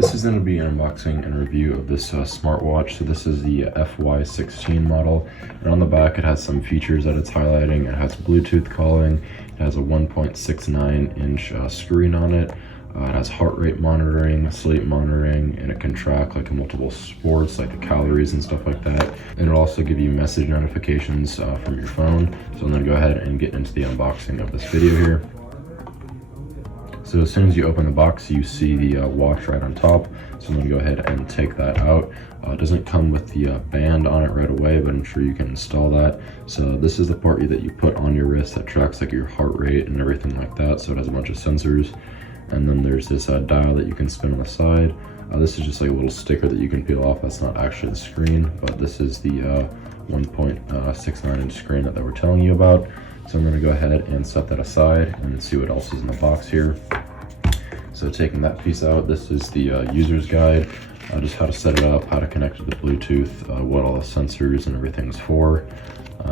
This is going to be an unboxing and review of this smartwatch. So this is the FY16 model, and on the back it has some features that it's highlighting. It has Bluetooth calling, it has a 1.69-inch screen on it, it has heart rate monitoring, sleep monitoring, and it can track like multiple sports like the calories and stuff like that. And it'll also give you message notifications from your phone. So I'm going to go ahead and get into the unboxing of this video here. So as soon as you open the box, you see the watch right on top. So I'm going to go ahead and take that out. It doesn't come with the band on it right away, but I'm sure you can install that. So this is the part that you put on your wrist that tracks like your heart rate and everything like that. So it has a bunch of sensors. And then there's this dial that you can spin on the side. This is just like a little sticker that you can peel off. That's not actually the screen, but this is the 1.69-inch screen that they were telling you about. So I'm going to go ahead and set that aside and see what else is in the box here. So taking that piece out, this is the user's guide, just how to set it up, how to connect to the Bluetooth, what all the sensors and everything's for.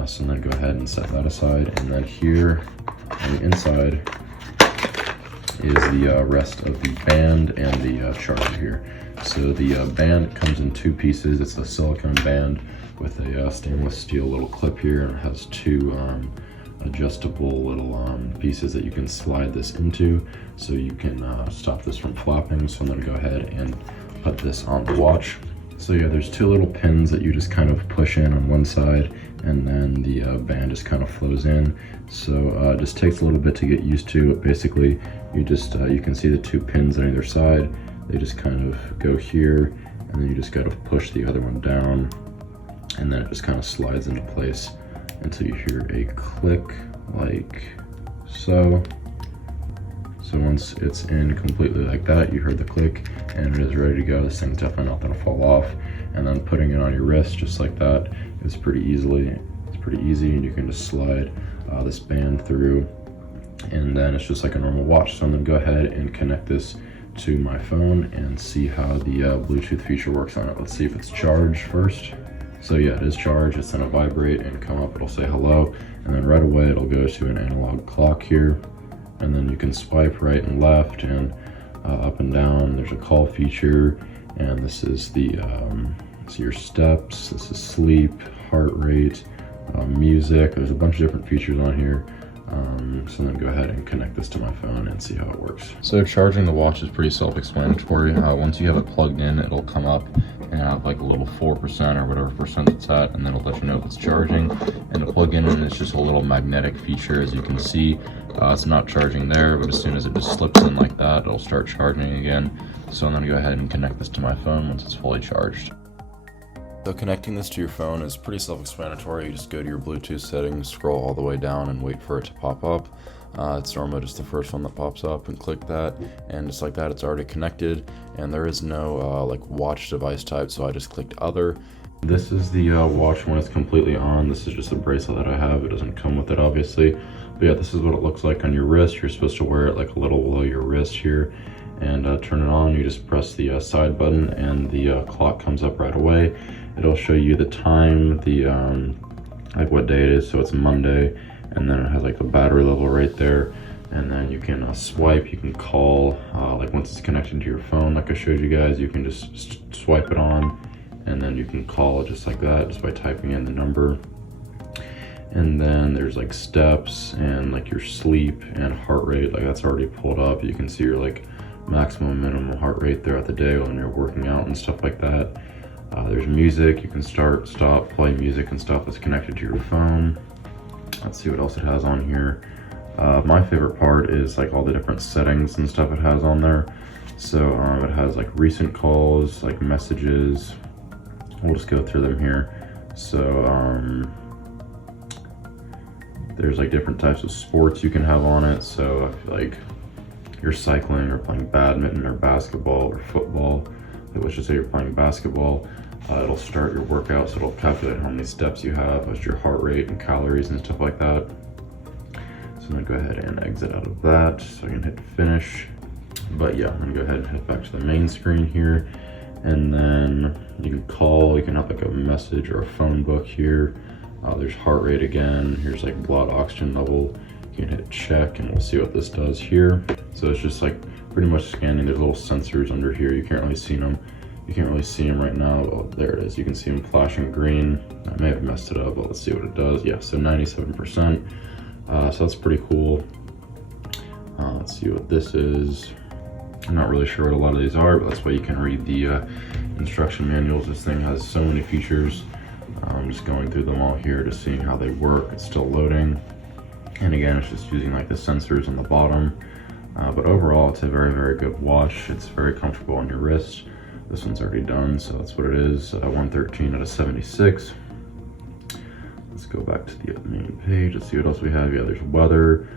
So then go ahead and set that aside. And then here on the inside is the rest of the band and the charger here. So the band comes in two pieces. It's a silicone band with a stainless steel little clip here, and it has two adjustable little pieces that you can slide this into, so you can stop this from flopping. So I'm going to go ahead and put this on the watch. So yeah, there's two little pins that you just kind of push in on one side, and then the band just kind of flows in. So it just takes a little bit to get used to. But basically, you just you can see the two pins on either side. They just kind of go here, and then you just got to push the other one down, and then it just kind of slides into place until you hear a click like so. So once it's in completely like that, you heard the click and it is ready to go. This thing's definitely not gonna fall off. And then putting it on your wrist just like that is pretty easy, and you can just slide this band through, and then it's just like a normal watch. So I'm gonna go ahead and connect this to my phone and see how the Bluetooth feature works on it. Let's see if it's charged first. So yeah, it is charged. It's gonna vibrate and come up, it'll say hello, and then right away it'll go to an analog clock here, and then you can swipe right and left and up and down. There's a call feature, and this is the so your steps, this is sleep, heart rate, music. There's a bunch of different features on here. So then go ahead and connect this to my phone and see how it works. So charging the watch is pretty self-explanatory. Once you have it plugged in, it'll come up and have like a little 4% or whatever percent it's at, and then it'll let you know if it's charging. And the plug-in, and it's just a little magnetic feature, as you can see. It's not charging there, but as soon as it just slips in like that, it'll start charging again. So I'm gonna go ahead and connect this to my phone once it's fully charged. So connecting this to your phone is pretty self-explanatory. You just go to your Bluetooth settings, scroll all the way down, and wait for it to pop up. It's normally just the first one that pops up, and click that, and just like that, it's already connected. And there is no like watch device type, so I just clicked other. This is the watch when it's completely on. This is just a bracelet that I have. It doesn't come with it, obviously. But yeah, this is what it looks like on your wrist. You're supposed to wear it like a little below your wrist here, and turn it on. You just press the side button, and the clock comes up right away. It'll show you the time, the like what day it is. So it's Monday, and then it has like the battery level right there. And then you can swipe, you can call, like once it's connected to your phone, like I showed you guys, you can just swipe it on, and then you can call it just like that, just by typing in the number. And then there's like steps and like your sleep and heart rate, like that's already pulled up. You can see your like maximum, minimum heart rate throughout the day when you're working out and stuff like that. There's music, you can start, stop, play music and stuff that's connected to your phone. Let's see what else it has on here. My favorite part is like all the different settings and stuff it has on there. So it has like recent calls, like messages. We'll just go through them here. So there's like different types of sports you can have on it. So if like you're cycling or playing badminton or basketball or football, let's just say you're playing basketball, it'll start your workout, so it'll calculate how many steps you have, what's your heart rate and calories and stuff like that. So I'm gonna go ahead and exit out of that so I can hit finish. But yeah, I'm gonna go ahead and head back to the main screen here, and then you can call, you can have like a message or a phone book here. There's heart rate again, here's like blood oxygen level. You can hit check, and we'll see what this does here. So it's just like pretty much scanning. There's little sensors under here. You can't really see them. You can't really see them right now. Oh, there it is. You can see them flashing green. I may have messed it up, but let's see what it does. Yeah, so 97%. So that's pretty cool. Let's see what this is. I'm not really sure what a lot of these are, but that's why you can read the instruction manuals. This thing has so many features. I'm just going through them all here, just seeing how they work. It's still loading. And again, it's just using like the sensors on the bottom. But overall, it's a very, very good watch. It's very comfortable on your wrist. This one's already done, so that's what it is. 113 out of 76. Let's go back to the main page. Let's see what else we have. Yeah, there's weather.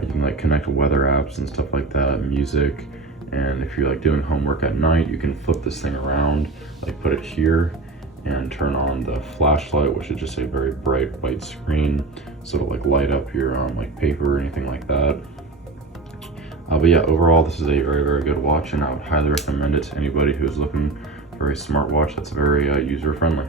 You can like connect weather apps and stuff like that, music. And if you're like doing homework at night, you can flip this thing around, like put it here and turn on the flashlight, which is just a very bright white screen. So it'll like light up your like paper or anything like that. But yeah, overall, this is a very, very good watch, and I would highly recommend it to anybody who's looking for a smartwatch that's very user-friendly.